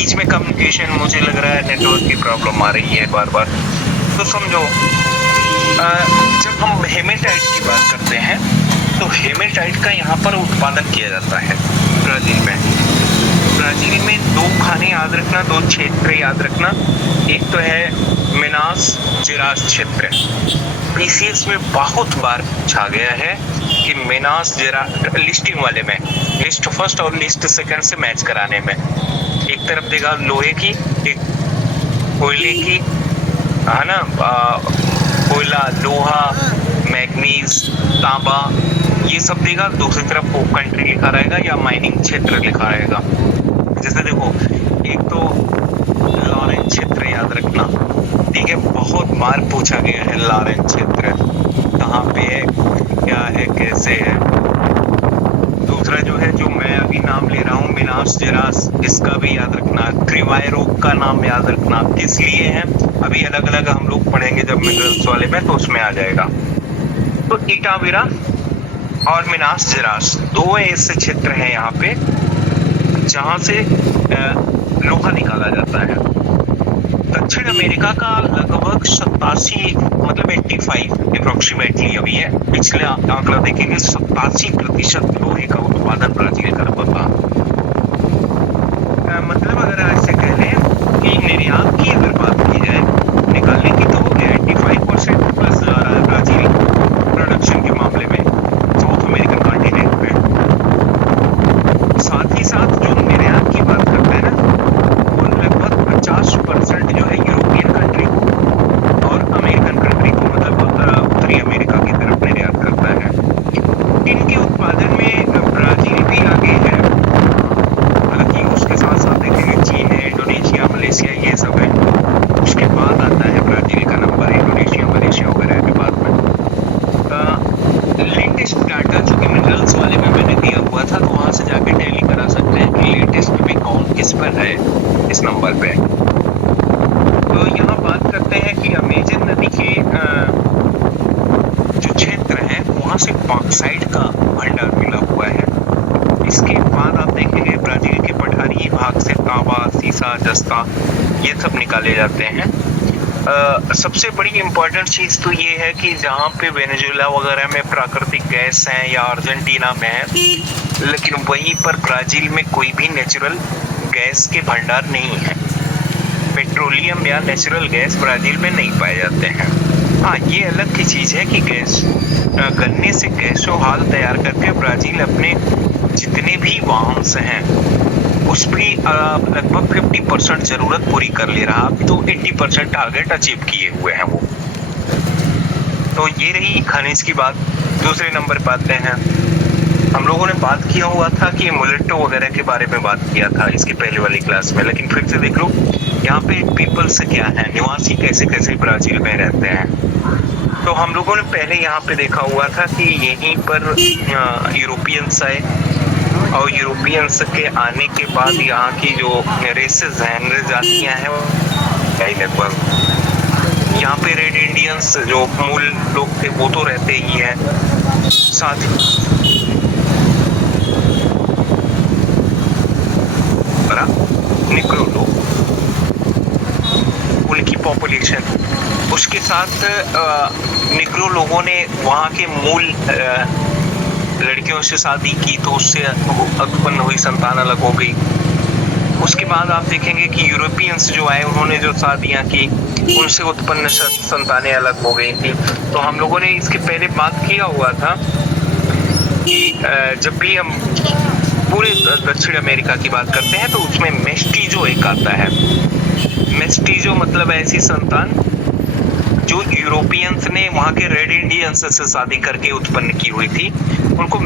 बीच में कम्युनिकेशन मुझे लग रहा है नेटवर्क की प्रॉब्लम आ रही है बार बार। तो समझो जब हम हेमेटाइट की बात करते हैं तो हेमेटाइट का यहाँ पर उत्पादन किया जाता है ब्राजील में। ब्राजील में दो खाने याद रखना, दो क्षेत्र याद रखना। एक तो है मिनास जेरास क्षेत्र। पीसीएस में बहुत बार पूछा गया है कि मिनास जेरास लिस्टिंग वाले में, लिस्ट फर्स्ट और लिस्ट सेकंड से मैच कराने में, एक तरफ देगा लोहे की, एक कोयले की, है ना, कोयला, लोहा, मैग्नीज, तांबा, ये सब देगा। दूसरी तरफ वो कंट्री लिखा रहेगा या माइनिंग क्षेत्र लिखा रहेगा। जैसे देखो, एक तो लॉरेंस क्षेत्र याद रखना, ठीक है, बहुत बार पूछा गया है लॉरेंस क्षेत्र कहाँ पे है, क्या है, कैसे है। दूसरा जो है, जो मैं अभी नाम ले रहा हूँ मिनास जेरास, इसका भी याद रखना। क्रिवायरो का नाम याद रखना, किस लिए है अभी अलग अलग हम लोग पढ़ेंगे जब मिनरल्स वाले में, तो उसमें आ जाएगा। तो इटाबिरा और मिनास जेरास दो ऐसे क्षेत्र हैं यहाँ पे जहां से लोहा निकाला जाता है। दक्षिण अमेरिका का लगभग 87 मतलब 85 अप्रोक्सीमेटली अभी है, पिछले आंकड़ा देखेंगे 87% लोहे का उत्पादन ब्राजील कर पाता। मतलब अगर ऐसे कह लें कि निर्यात की अगर बात की जाए निकालने की, तो वो 85% प्लस जा रहा है ब्राजील प्रोडक्शन के मामले में साउथ अमेरिकन कॉन्टिनेंट पे। साथ ही साथ जो निर्यात की बात करते हैं ना, वो लगभग 50% जो है यूरोपियन कंट्री को और अमेरिकन कंट्री को, मतलब उत्तरी अमेरिका की तरफ निर्यात करता है। इनके उत्पादन में ब्राजील भी आगे है, हालांकि उसके साथ साथ देखेंगे चीन है, इंडोनेशिया, मलेशिया, ये सब है। उसके बाद आता है ब्राजील का नंबर, इंडोनेशिया, मलेशिया वगैरह के बाद में। लेटेस्ट डाटा जो कि मिनरल्स वाले में मैंने दिया हुआ था, तो वहां से जाके टैली करा सकते हैं कि लेटेस्ट में कौन किस पर है इस नंबर पे। तो यहाँ बात करते हैं कि अमेजन नदी के जो क्षेत्र है वहां से बॉक्साइट का भंडार मिला हुआ है। इसके बाद आप देखेंगे ब्राजील के पठारी भाग से तांबा, सीसा, जस्ता, ये सब निकाले जाते हैं। सबसे बड़ी इम्पोर्टेंट चीज तो ये है कि जहाँ पे वेनेजुएला वगैरह में प्राकृतिक गैस है या अर्जेंटीना में है, लेकिन वहीं पर ब्राजील में कोई भी नेचुरल गैस के भंडार नहीं है। पेट्रोलियम या नेचुरल गैस ब्राजील में नहीं पाए जाते हैं। हाँ, ये अलग की चीज है कि गैस गन्ने से गैसोहाल तैयार करके ब्राजील अपने जितने भी वाहन हैं उस भी लगभग 50% जरूरत पूरी कर ले रहा। अभी तो 80% टारगेट अचीव किए हुए हैं वो। तो ये रही खनिज की बात। दूसरे नंबर पर आते हैं, हम लोगों ने बात किया हुआ था कि मुलेटो वगैरह के बारे में बात किया था इसकी पहले वाली क्लास में, लेकिन फिर से देख लो यहाँ पे पीपल्स क्या है, निवासी कैसे कैसे ब्राजील में रहते हैं। तो हम लोगों ने पहले यहाँ पे देखा हुआ था कि यहीं पर यूरोपियंस आए और यूरोपियंस के आने के बाद यहाँ की जो रेसेस हैं, जातियां हैं, लगभग यहाँ पे रेड इंडियंस जो मूल लोग थे वो तो रहते ही हैं, साथ निग्रो लोग, उनकी पॉपुलेशन, उसके साथ निग्रो लोगों ने वहाँ के मूल लड़कियों से शादी की तो उससे उत्पन्न हुई संतान अलग हो गई। उसके बाद आप देखेंगे कि यूरोपियंस जो आए उन्होंने जो शादियां की उनसे उत्पन्न संतानें अलग हो गई थी। तो हम लोगों ने इसके पहले बात किया हुआ था कि जब भी हम पूरे दक्षिण अमेरिका की बात करते हैं तो उसमें मेस्टीजो एक आता है। मेस्टीजो मतलब ऐसी संतान जो यूरोपियंस ने वहां के रेड इंडियंस से शादी करके उत्पन्न की हुई थी, उनको